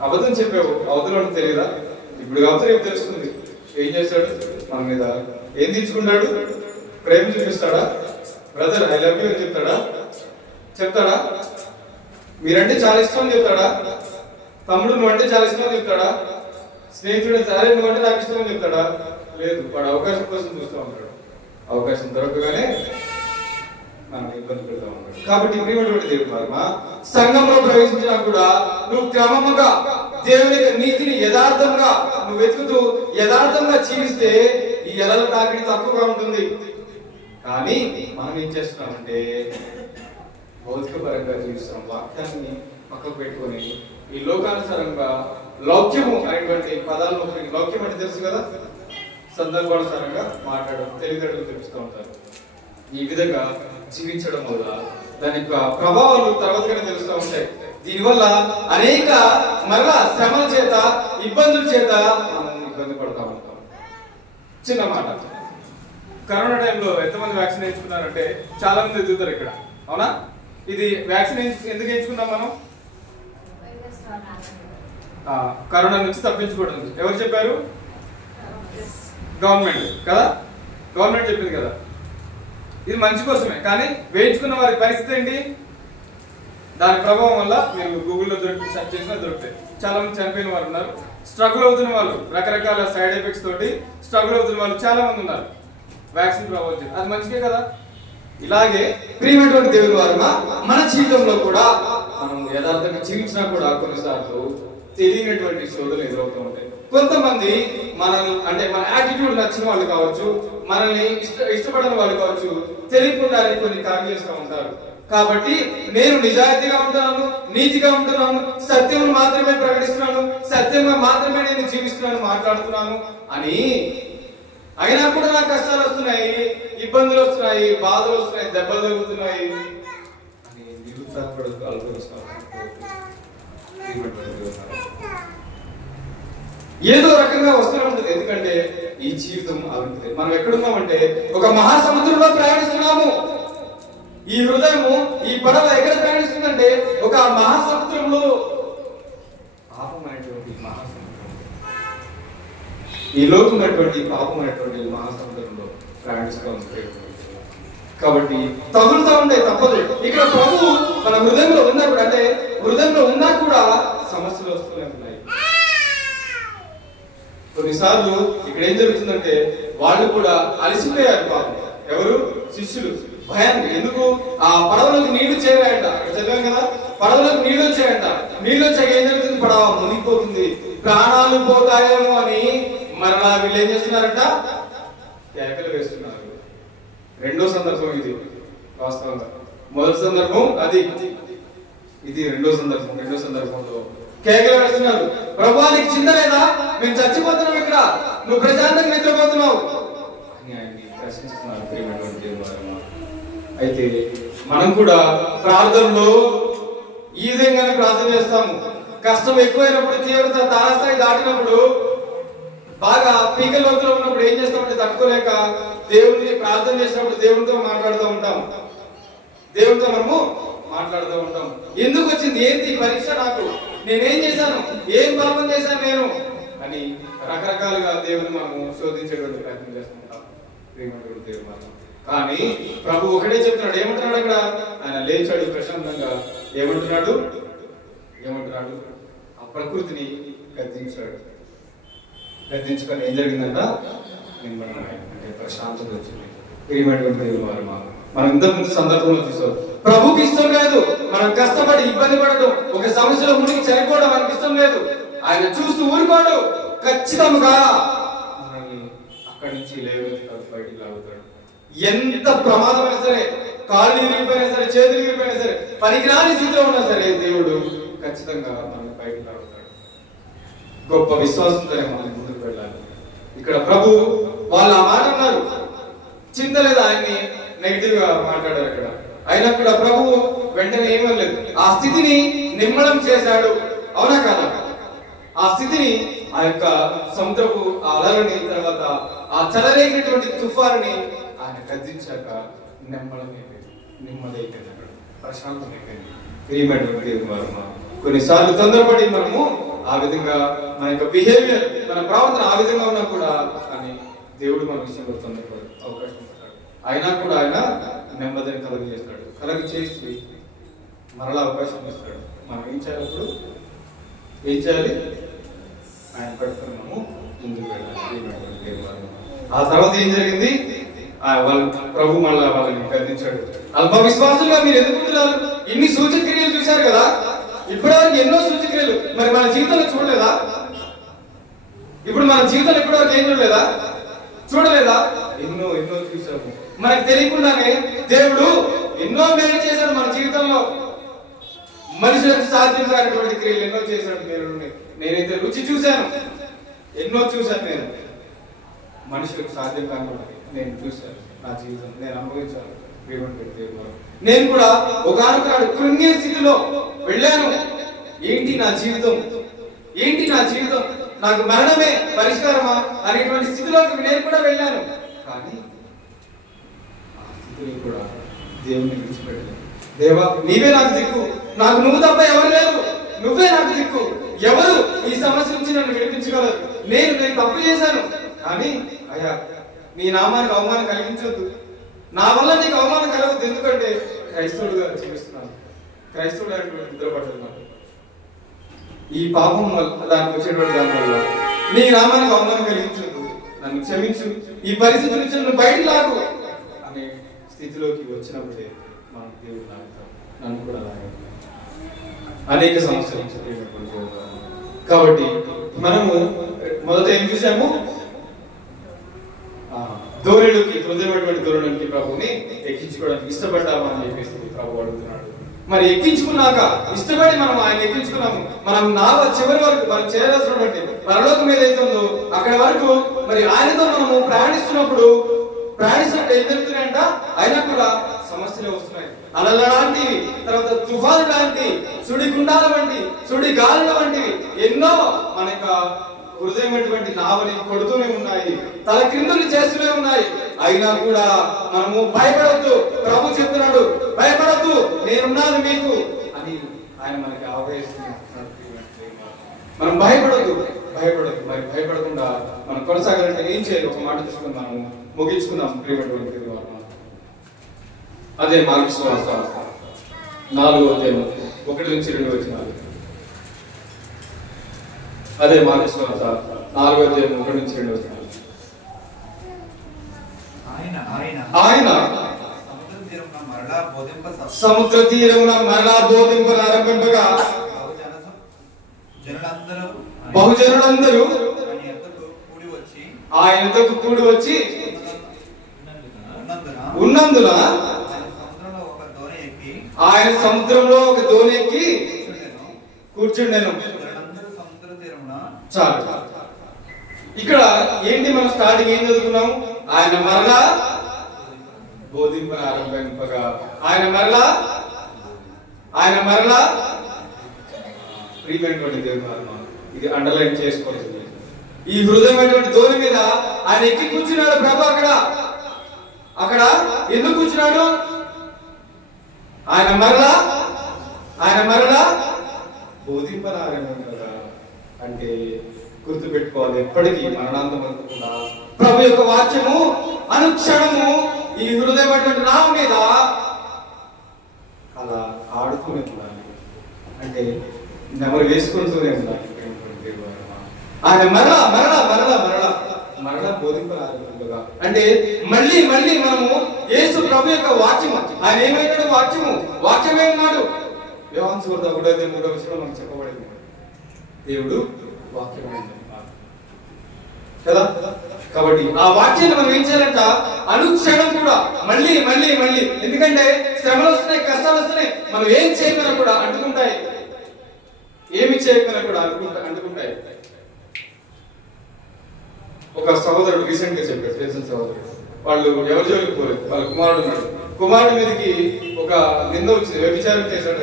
అబద్ధం చెప్పావు, అవతల తెలియదా? ఇప్పుడు కాకపోతే రేపు తెలుస్తుంది. ఏం చేస్తాడు? మన మీద ఏం తీర్చుకుంటాడు? ప్రేమ చూపిస్తాడా? బ్రదర్ ఐ లవ్ యూ అని చెప్తాడా? మీరంటే చాలా ఇష్టం అని చెప్తాడా? తమ్ముడు నువ్వంటే చాలా ఇష్టం అని చెప్తాడా? స్నేహితుడు సరే నువ్వంటే నాకు ఇష్టం అని చెప్తాడా? లేదు, వాడు అవకాశం కోసం చూస్తూ ఉంటాడు. అవకాశం దొరకగానే మనం ఇబ్బంది పెడతా ఉంటాడు. కాబట్టి ప్రియమైనటువంటి దేవుని వారమా, సంఘంలో ప్రవేశించినా కూడా నువ్వు క్రమముగా దేవుని నీతిని యథార్థంగా నువ్వు వెతుకుతూ యథార్థంగా జీవిస్తే ఈ ఎలల తాకిడి తక్కువగా ఉంటుంది. కానీ మనం ఏం చేస్తున్నామంటే భౌతిక పరంగా జీవిస్తాం. వాక్యాన్ని పక్కకు పెట్టుకొని ఈ లోకానుసారంగా లౌక్యము అనేటువంటి పదాలను, లౌక్యం అంటే తెలుసు కదా, సందర్భానుసారంగా మాట్లాడడం, తెలివితేటలు తెలుస్తూ ఉంటారు. ఈ విధంగా జీవించడం వల్ల దాని యొక్క ప్రభావాలు తర్వాతగానే తెలుస్తూ ఉంటాయి. దీనివల్ల అనేక మరలా శ్రమల చేత, ఇబ్బందుల చేత మనం ఇబ్బంది పడతా ఉంటాం. చిన్న మాట, కరోనా టైంలో ఎంతమంది వ్యాక్సిన్ వేయించుకున్నారంటే చాలా మంది ఎదుగుతారు ఇక్కడ, అవునా? ఇది వ్యాక్సిన్ ఎందుకు వేయించుకున్నాం మనం? కరోనా నుంచి తప్పించుకోవడం. ఎవరు చెప్పారు? గవర్నమెంట్ కదా, గవర్నమెంట్ చెప్పింది కదా. ఇది మంచి కోసమే, కానీ వేయించుకున్న వారి పరిస్థితి ఏంటి? దాని ప్రభావం వల్ల మీరు గూగుల్లో సెర్చ్ చేసినా దొరుకుతాయి. చాలా మంది చనిపోయిన వారు ఉన్నారు, స్ట్రగుల్ అవుతున్న వాళ్ళు, రకరకాల సైడ్ ఎఫెక్ట్స్ తోటి స్ట్రగుల్ అవుతున్న వాళ్ళు చాలా మంది ఉన్నారు. వ్యాక్సిన్ ప్రభావం అది మంచిదే కదా. ఇలాగే ప్రియమైనటువంటి దేవుని వారమా, మన జీవితంలో కూడా మనం యథార్థంగా జీవించినా కూడా కొన్నిసార్లు తెలియనటువంటి శోధనలు ఎదురవుతూ ఉంటాయి. కొంతమంది మనల్ని, అంటే మన యాటిట్యూడ్ నచ్చిన వాళ్ళు కావచ్చు, మనల్ని ఇష్టపడని వాళ్ళు కావచ్చు, తెలియకుండానే కొన్ని కార్యాలు చేస్తూ ఉంటారు. కాబట్టి నేను నిజాయితీగా ఉంటున్నాను, నీతిగా ఉంటున్నాను, సత్యమును మాత్రమే ప్రకటిస్తున్నాను, సత్యంగా మాత్రమే నేను జీవిస్తున్నాను, మాట్లాడుతున్నాను అని, అయినా కూడా నాకు కష్టాలు వస్తున్నాయి, ఇబ్బందులు వస్తున్నాయి, బాధలు వస్తున్నాయి, దెబ్బలు తగ్గుతున్నాయి అని ఏదో రకంగా వస్తూనే ఉంటుంది. ఎందుకంటే ఈ జీవితం అలాంటిది. మనం ఎక్కడున్నామంటే ఒక మహాసముద్రంలో ప్రయాణిస్తున్నాము. ఈ హృదయము, ఈ పడవ ఎక్కడ ప్రయాణిస్తుందంటే ఒక మహాసముద్రంలో, పాపమైనటువంటి మహాసముద్రం, ఈ లోకమైనటువంటి పాపమైనటువంటి మహాసముద్రంలో ప్రయాణిస్తుంది. కాబట్టి తగులుతూ ఉండే తప్పదు. ఇక్కడ ప్రభు మన హృదయంలో ఉన్నప్పుడు, అంటే హృదయంలో ఉన్నా కూడా సమస్యలు వస్తూనే ఉన్నాయి. కొన్నిసార్లు ఇక్కడ ఏం జరుగుతుందంటే వాళ్ళు కూడా అలసిపోయారు పాపం. ఎవరు? శిష్యులు. భయాన్ని. ఎందుకు? ఆ పడవలకు నీళ్లు చేరాయంట. చదివాం కదా, పడవలకు నీళ్లు వచ్చాయంట. నీళ్లు వచ్చాక ఏం జరుగుతుంది? పడవ మునిగిపోతుంది. ప్రాణాలు పోతాయేమో అని మరలా వీళ్ళు ఏం చేస్తున్నారంట? కేకలు వేస్తున్నారు. రెండో సందర్భం ఇది వాస్తవంగా. మొదటి సందర్భం అది, ఇది రెండో సందర్భం. రెండో సందర్భంలో కేకలు వేస్తున్నారు. ప్రభువా నీకు చింత లేదా? మేము చచ్చిపోతున్నాం ఇక్కడ, నువ్వు ప్రశాంతంగా నిద్రపోతున్నావు అని ఆయన్ని ప్రశ్నిస్తున్నారు. అయితే మనం కూడా ప్రార్థనలో ఈ విధంగానే ప్రార్థన చేస్తాము. కష్టం ఎక్కువైనప్పుడు, తీవ్రత తారాస్థాయి దాటినప్పుడు, బాగా పీకల వద్దలో ఉన్నప్పుడు ఏం చేస్తామంటే తట్టుకోలేక దేవుడిని ప్రార్థన చేసినప్పుడు దేవుడితో మాట్లాడుతూ ఉంటాం. దేవుడితో మనము మాట్లాడుతూ ఉంటాం. ఎందుకు వచ్చింది? ఏంటి పరీక్ష? నాకు నేనేం చేశాను? ఏం పాపం చేశాను నేను అని రకరకాలుగా దేవుని మనము శోధించేటువంటి ప్రయత్నం చేస్తుంటాం. ప్రేమటువంటి దేవుడు మనం. కానీ ప్రభు ఒకటే చెప్తున్నాడు. ఏమంటున్నాడు అక్కడ? ఆయన లేచాడు ప్రశాంతంగా. ఏమంటున్నాడు? ఆ ప్రకృతిని గద్దించాడు. గద్దించుకొని ఏం జరిగిందంట? అంటే ప్రశాంతత వచ్చింది. ప్రియమైనటువంటి దేవుడు మనం ఇంతకుముందు సందర్భంలో చూసాం. ప్రభుకి ఇష్టం లేదు మనం కష్టపడి ఇబ్బంది పడటం, ఒక సమస్యలో మునిగి చనిపోవడం మనకి ఇష్టం లేదు. ఆయన చూస్తూ ఊరుకోడు. ఖచ్చితంగా మనల్ని అక్కడి నుంచి లేవనెత్తి బయటికి లాగుతాడు. ఎంత ప్రమాదమైనా సరే, కాళ్ళు విరిగిపోయినా సరే, చేతులు విరిగిపోయినా సరే, పనికిరాని స్థితిలో ఉన్నా సరే దేవుడు ఖచ్చితంగా మనల్ని బయటికి లాగుతాడు. గొప్ప విశ్వాసంతోనే మనం ముందుకు వెళ్ళాలి. ఇక్కడ ప్రభు వాళ్ళు ఆ మాట అన్నారు, చింత లేదు. ఆయన్ని నెగిటివ్ గా మాట్లాడారు అక్కడ. అయినా కూడా ప్రభు వెంటనే ఏమనలేదు. ఆ స్థితిని నిమ్మడం చేశాడు. అవునా కాదా? ఆ స్థితిని, ఆ యొక్క సముద్రపు అలలని, తర్వాత ఆ చలరేగినటువంటి తుఫారుని ఆయన గద్దించాక నెమ్మదైపోయింది. అక్కడ ప్రశాంతమైపోయింది. ప్రియమైనటువంటి కొన్నిసార్లు తొందరపడి మనము ఆ విధంగా మన యొక్క బిహేవియర్, మన ప్రవర్తన ఆ విధంగా ఉన్నా కూడా అని దేవుడు మన విషయంలో తొందరపడే అవకాశం ఇస్తాడు. అయినా కూడా ఆయన నెమ్మదిని కలుగజేస్తాడు. కలుగజేసి మరలా అవకాశం ఇస్తాడు. మనం ఏం చేయాలి? ఏం చేయాలి? ఆయన పట్టుకుని మనము ముందుకు వెళ్ళాలి. ఆ తర్వాత ఏం జరిగింది? ప్రభు మళ్ళా వాళ్ళని గద్దించాడు. అల్ప విశ్వాసులుగా మీరు ఎందుకు ఉంటున్నారు? ఇన్ని సూచక్రియలు చూశారు కదా, ఇప్పటివరకు ఎన్నో సూచక్రియలు. మరి మన జీవితంలో చూడలేదా? ఇప్పుడు మన జీవితంలో ఇప్పటివరకు ఏం చూడలేదా? ఎన్నో చూసాము. మనకు తెలియకుండానే దేవుడు ఎన్నో మేలు చేశాడు మన జీవితంలో. మనుషులకు సాధ్యం కానటువంటి క్రియలు ఎన్నో చేశాడు. నేనైతే రుచి చూశాను, ఎన్నో చూశాను. నేను మనుషులకు సాధ్యం కాకుండా నేను చూశాను. నా జీవితం నేను అనుభవించాను. నేను కూడా ఒకనొకనాడు కృంగే స్థితిలో వెళ్ళాను. ఏంటి నా జీవితం? నాకు మరణమే పరిష్కారమా అనేటువంటి స్థితిలోకి నేను కూడా వెళ్ళాను. కానీ ఆ స్థితిలో కూడా దేవుని విడిచిపెట్టలేదు. దేవా నీవే నాకు దిక్కు, నాకు నువ్వు తప్ప ఎవరు లేరు, నువ్వే నాకు దిక్కు. ఎవరు ఈ సమస్య నుంచి నన్ను విడిపించగలరు? నేను తప్పు చేశాను, కానీ అయ్యా నీ నామానికి అవమానం కలిగించొద్దు, నా వల్ల నీకు అవమానం కలగద్దు. ఎందుకంటే క్రైస్తవుడుగా జీవిస్తున్నాను, క్రైస్తవుడు నిద్రపడుతున్నాను. ఈ పాపం దానికి వచ్చేటువంటి దాని వల్ల నీ నామానికి అవమానం కలిగించొద్దు, నన్ను క్షమించు, ఈ పరిస్థితి నుంచి నన్ను బయటకు లాగు అనే స్థితిలోకి వచ్చినప్పుడే మనం దేవుడు లాగుతాం. నన్ను కూడా లాగాలి అనేక సమస్యలు. కాబట్టి మనము మొదట ఏం చూసాము? ధోరణిలోకి, హృదయమైనటువంటి ధోరణిలోకి ప్రభుని ఎక్కించుకోవడానికి ఇష్టపడ్డామా అని చెప్పేసి ప్రభు అడుగుతున్నాడు. మరి ఎక్కించుకున్నాక, ఇష్టపడి మనం ఆయన ఎక్కించుకున్నాము, మనం నావ చివరి వరకు మనం చేయాల్సినటువంటి పరలోకం ఏదైతే ఉందో అక్కడి వరకు మరి ఆయనతో మనము ప్రయాణిస్తున్నప్పుడు ఏం జరుగుతున్నాయంట? అయినా కూడా సమస్యలు వస్తున్నాయి. అలల లాంటివి, తర్వాత తుఫాను లాంటి, సుడి గుండాల వంటి, సుడి గాలుల వంటివి ఎన్నో మన యొక్క హృదయమైనటువంటి నావని కొడుతూనే ఉన్నాయి, తల క్రిందులు చేస్తూనే ఉన్నాయి. అయినా కూడా మనము భయపడద్దు. ప్రభు చెప్తున్నాడు, భయపడద్దు, నేనున్నాను మీకు అని ఆయన మనకి అవకాశం. మనం భయపడద్దు. మరి భయపడకుండా మనం కొనసాగాలంటే ఏం చేయాలి? ఒక మాట తీసుకుని మనము ముగించుకున్నాం ప్రియమైనటువంటి వారు. అదే మార్కు సువార్త 4వ అధ్యాయం 1-2 వచనాలు. అదే మార్కు సువార్త 4వ అధ్యాయం 1-2 వచనాలు. ఆయన సముద్ర తీరమున మరలా బోధింపనారంభింపగా బహుజనులందరూ ఆయనతో కూడి వచ్చి ఉన్నందున ఆయన సముద్రంలో ఒక దోణి ఎక్కి కూర్చుండెను. చాలు. ఇక్కడ ఏంటి మనం స్టార్టింగ్ ఏం చదువుకున్నాం? ఆయన మరలా బోధింపగా ఆయన మరలా ప్రియమైనటువంటి దేవుడు, ఇది అండర్లైన్ చేసుకోవాలి. ఈ హృదయమైనటువంటి దోణి మీద ఆయన ఎక్కి కూర్చున్నాడు ప్రభు. అక్కడ ఎందుకు కూర్చున్నాడు? ఆయన మరలా బోధింపనారంభింపగా అంటే గుర్తుపెట్టుకోవాలి, ఎప్పటికీ మరణాంతం వరకు కూడా ప్రభు యొక్క వాక్యము అనుక్షణము ఈ హృదయమైనటువంటి నామ మీద అలా ఆడుతూనే ఉండాలి, అంటే నెమరు వేసుకుంటూనే ఉండాలి. ఆయన మరలా బోధింపనారంభింపగా అంటే మళ్ళీ మనము యేసు ప్రభు యొక్క వాక్యము, ఆయన ఏమైనాడు? వాక్యమే ఉన్నాడు. యోహాను సువార్త 1:3 మనకు చెప్పబడింది, దేవుడు వాక్యమే కదా. కాబట్టి ఆ వాక్యాన్ని మనం ఏం చేయాలంట? అనుక్షణం కూడా మళ్ళీ ఎందుకంటే శ్రమలు వస్తున్నాయి, కష్టాలు వస్తున్నాయి, మనం ఏం చేయకపోయినా కూడా అంటుకుంటాయి, ఏమి చేయకపోయినా కూడా అంటుకుంటాయి. ఒక సహోదరుడు రీసెంట్ గా చెప్పారు, తెలిసిన సహోదరుడు, వాళ్ళు ఎవరి జోలికి పోలేదు, వాళ్ళ కుమారుడు ఉన్నాడు. కుమారుడి మీదకి ఒక నింద వచ్చింది, వ్యభిచారం చేశాడు.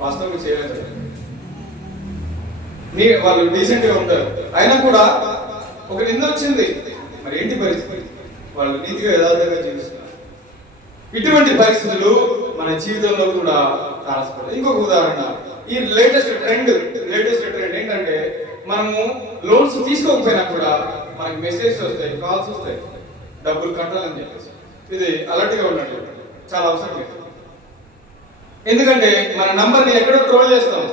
వాస్తవంగా చేయలేదు, వాళ్ళు డీసెంట్ గా ఉంటారు, అయినా కూడా ఒక నింద వచ్చింది. మరి ఏంటి పరిస్థితి? వాళ్ళు నీతిగా యథార్థంగా జీవిస్తున్నారు. ఇటువంటి పరిస్థితులు మన జీవితంలో కూడా తారసపడతాయి. ఇంకొక ఉదాహరణ, ఈ లేటెస్ట్ ట్రెండ్ ఏంటంటే, మనము లోన్స్ తీసుకోకపోయినా కూడా మనకి మెసేజ్ వస్తాయి, కాల్స్ వస్తాయి, డబ్బులు కట్టాలని చెప్పేసి. ఇది అలర్ట్ గా ఉన్నట్టు చాలా అవసరం లేదు. ఎందుకంటే మన నంబర్ ని ఎక్కడో ట్రోల్ చేస్తాం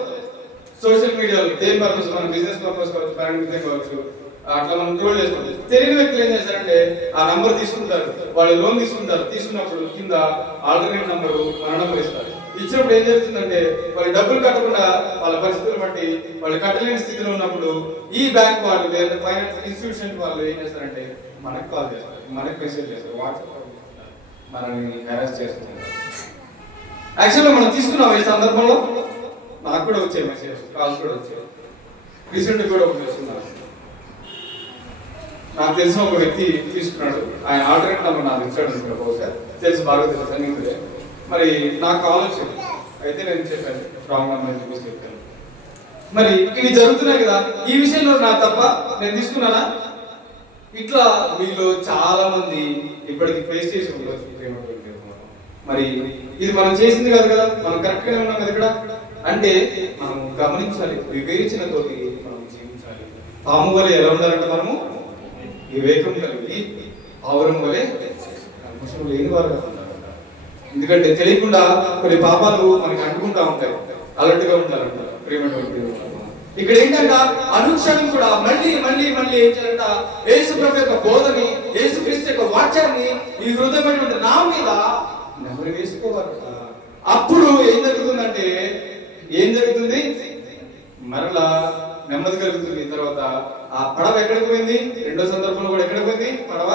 సోషల్ మీడియాలో, దేని పర్పస్, మన బిజినెస్ పర్పస్ కావచ్చు, ప్యారెంట్ కావచ్చు, అట్లా మనం ట్రోల్ చేస్తాం. తెలియని వ్యక్తులు ఏం చేస్తారంటే ఆ నంబర్ తీసుకుంటారు, వాళ్ళు లోన్ తీసుకున్నప్పుడు కింద ఆల్టర్నేట్ నంబరు మన నంబర్ ఇస్తారు. ఇచ్చినప్పుడు ఏం జరుగుతుందంటే వాళ్ళు డబ్బులు కట్టకుండా వాళ్ళ పరిస్థితులు బట్టి వాళ్ళు కట్టలేని స్థితిలో ఉన్నప్పుడు ఈ బ్యాంక్ వాళ్ళు లేదా ఫైనాన్స్ ఇన్స్టిట్యూషన్ వాళ్ళు ఏం చేస్తారంటే మనకు కాల్ చేస్తారు, మనకు మెసేజ్ చేస్తారు, వాట్సాప్ మనల్ని హెరాస్ చేస్తున్నారు. యాక్చువల్గా మనం తీసుకున్నాం ఈ సందర్భంలో, నాకు కూడా వచ్చే మెసేజ్, కాల్స్ కూడా వచ్చాయి. రీసెంట్ కూడా ఒక తీసుకున్నాను, నాకు తెలిసిన ఒక వ్యక్తి తీసుకున్నాడు, ఆయన ఆల్టర్నేట్ నెంబర్ నాకు ఇచ్చాడు అనుకుంటా, బహుశా తెలుసు, బాగా తెలుసు అన్ని. మరి నాకు కాల్ వచ్చింది, అయితే నేను చెప్పాను రాంగ్ నెంబర్ చెప్పేసి చెప్పాను. మరి ఇవి జరుగుతున్నాయి కదా, ఈ విషయంలో నా తప్ప, నేను తీసుకున్నానా? ఇట్లా మీలో చాలా మంది ఇప్పటికి ఫేస్ చేసి ఉండొచ్చు. మరి ఇది మనం చేసింది కాదు కదా, మనం కరెక్ట్ గానే ఉన్నాం కదా ఇక్కడ. అంటే మనం గమనించాలి, వివేచనతోటి మనం జీవించాలి. పాము వలె ఎలా ఉండాలంటే మనము వివేకం కలిగి, ఆవరం వలె కల్మషం లేని వారు ఉండాలి. ఎందుకంటే తెలియకుండా కొన్ని పాపాలు మనకి అంటుకుంటా ఉంటాయి, అలర్ట్ గా ఉండాలంటారు ప్రియమైనటువంటి. ఇక్కడ ఏంటంటే అనుక్షణం కూడా మళ్ళీ ఏం చేయాలంట? యేసు ప్రభు యొక్క బోధని, యేసు క్రీస్తు యొక్క వాక్యాన్ని ఈ హృదయమైనటువంటి నా మీద నెమరు వేసుకోవాలి. అప్పుడు ఏం జరుగుతుంది? మరలా నెమ్మది కలుగుతుంది. తర్వాత ఆ పడవ ఎక్కడికి పోయింది? రెండో సందర్భంలో కూడా ఎక్కడికి పోయింది? పడవ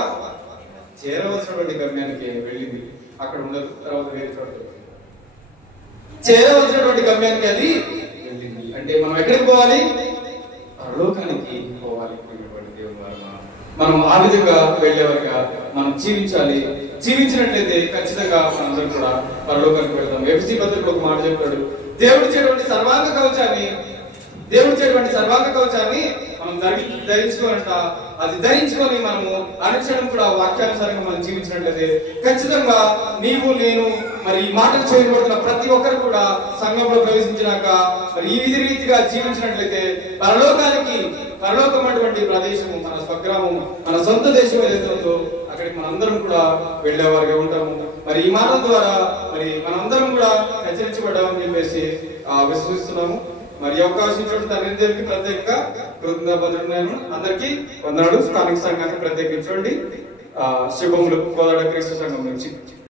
చేరవలసినటువంటి గమ్యానికి వెళ్ళింది, అక్కడ ఉండదు. తర్వాత వేరే చోట చేరవలసినటువంటి గమ్యానికి అది వెళ్ళింది. అంటే మనం ఎక్కడికి పోవాలి? పరలోకానికి పోవాలి. మనం ఆ విధంగా వెళ్ళేవారుగా మనం జీవించాలి. జీవించినట్లయితే ఖచ్చితంగా మనందరం కూడా పరలోకానికి వెళ్తాం. ఎఫ్ఎస్సీ పత్రికలో ఒక మాట చెప్తాడు, దేవుడిచ్చేటువంటి సర్వాంగ కవచాన్ని మనం ధరించుకోవాలంట. అది ధరించుకొని మనము అనుక్షణం కూడా వాక్యానుసారంగా మనం జీవించినట్లయితే ఖచ్చితంగా నీవు, నేను, మరి ఈ మాటలు చేయబడుతున్న ప్రతి ఒక్కరు కూడా సంఘంలో ప్రవేశించినాక మరి ఈ విధి రీతిగా జీవించినట్లయితే పరలోకానికి పరలోకమైనటువంటి ప్రదేశము, మన స్వగ్రామం, మన సొంత దేశం ఏదైతే ఉందో అక్కడికి మనందరం కూడా వెళ్ళేవారుగా ఉంటాము. మరి ఈ మాటల ద్వారా మరి మనందరం కూడా హెచ్చరించబడ్డామని చెప్పేసి విశ్వసిస్తున్నాము. మరి ఈ అవకాశం ఇచ్చినటువంటి తండ్రి దేవునికి ప్రత్యేక కృతజ్ఞతలు. అందరికీ వందనాలు. స్థానిక సంఘానికి ప్రత్యేకించండి శుభములు కోదాడ క్రీస్తు సంఘం నుంచి.